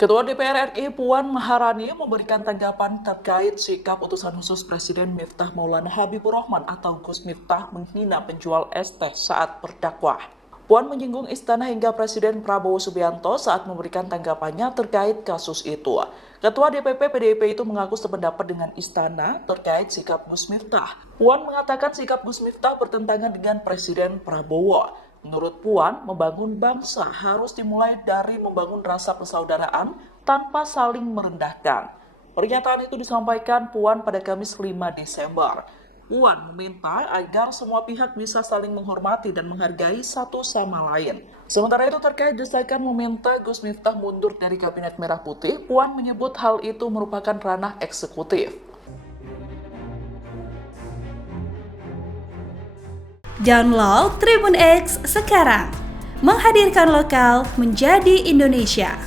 Ketua DPR RI Puan Maharani memberikan tanggapan terkait sikap utusan khusus Presiden Miftah Maulana Habibur Rahman atau Gus Miftah menghina penjual es teh saat berdakwah. Puan menyinggung istana hingga Presiden Prabowo Subianto saat memberikan tanggapannya terkait kasus itu. Ketua DPP PDIP itu mengaku sependapat dengan istana terkait sikap Gus Miftah. Puan mengatakan sikap Gus Miftah bertentangan dengan Presiden Prabowo. Menurut Puan, membangun bangsa harus dimulai dari membangun rasa persaudaraan tanpa saling merendahkan. Pernyataan itu disampaikan Puan pada Kamis 5 Desember. Puan meminta agar semua pihak bisa saling menghormati dan menghargai satu sama lain. Sementara itu terkait desakan meminta Gus Miftah mundur dari Kabinet Merah Putih, Puan menyebut hal itu merupakan ranah eksekutif. Download Tribun X sekarang, menghadirkan lokal menjadi Indonesia.